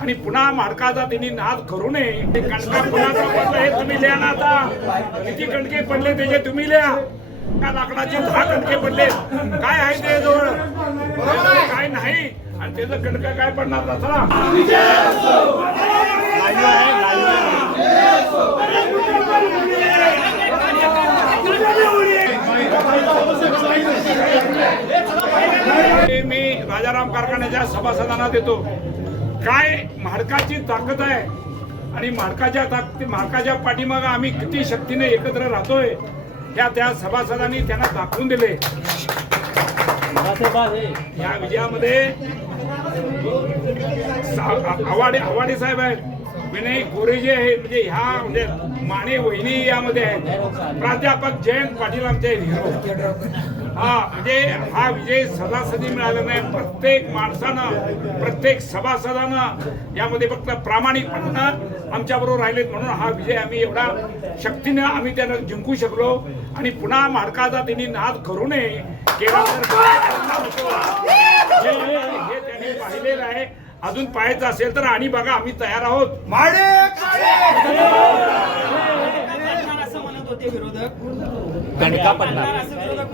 आणि पुन्हा माडकाचा त्यांनी नाद करू नये. ते कणका पुन्हाचा पडलं हे तुम्ही लिहा ना आता. किती कणके पडले त्याचे तुम्ही लिहा. का लाकडाचे दहा कणके पडले. काय आहे ते जवळ? काय नाही. आणि त्याचं कणका काय पडणार चला मी राजाराम कारखान्याच्या सभासदांना देतो. काय मार्काची ताकद आहे? आणि मार्काच्या ताकद मार्काच्या पाठीमागं आम्ही किती शक्तीने एकत्र राहतोय ह्या त्या सभासदांनी त्यांना दाखवून दिले. या विजयामध्ये आवाडे आवाडे साहेब आहेत. विनय गोरे आहेत आहे म्हणजे ह्या म्हणजे माने वहिनी यामध्ये आहेत. प्राध्यापक जयंत पाटील आमचे हिरो हा म्हणजे हा विजय सदासदी मिळाला नाही. प्रत्येक माणसानं प्रत्येक सभासदानं यामध्ये फक्त प्रामाणिकपणानं आमच्या बरोबर राहिलेत म्हणून हा विजय आम्ही एवढा शक्तीनं आम्ही त्यांना जिंकू शकलो. आणि पुन्हा महाडकाचा त्यांनी नाद करू नये. केला तर हे त्यांनी पाहिलेलं आहे. अजून पाहायचं असेल तर आणि बघा आम्ही तयार आहोत. असं होते विरोधक. कणका पडणार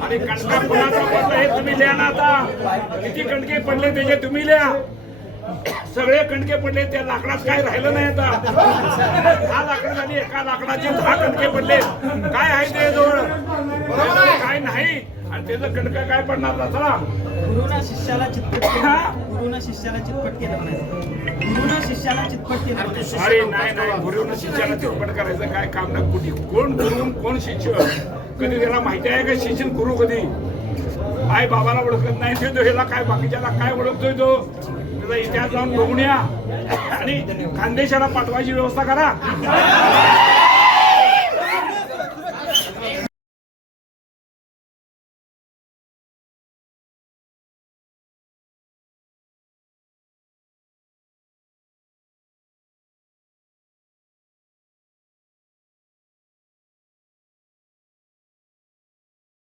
आणि कणका पुन्हाचा पडलं हे तुम्ही लिहा ना आता. किती कणके पडले त्याचे तुम्ही लिहा. सगळे कणके पडले त्या लाकडात काय राहिलं नाही आता. दहा लाकडं झाली एका लाकडाचे दहा कणके पडले. काय आहे ते जवळ? काय नाही. त्याचं कणका काय पडणार ना चला. गुरुनं शिष्याला चितपट केलं. गुरुनं शिष्याला चितपट केलं म्हणायचं. गुरुनं शिष्याला चितपट केलं अरे नाही नाही. गुरुनं शिष्याला चिरपट करायचं काय काम ना कुठे? कोण गुरु आणि कोण शिष्य? कधी त्याला माहिती आहे का शिक्षण गुरु कधी? आई बाबाला ओळखत नाही. ते तो ह्याला काय बाकीच्याला काय ओळखतोय तो? त्याचा इतिहास जाऊन बघून या. आणि खानदेशाला पाठवायची व्यवस्था करा.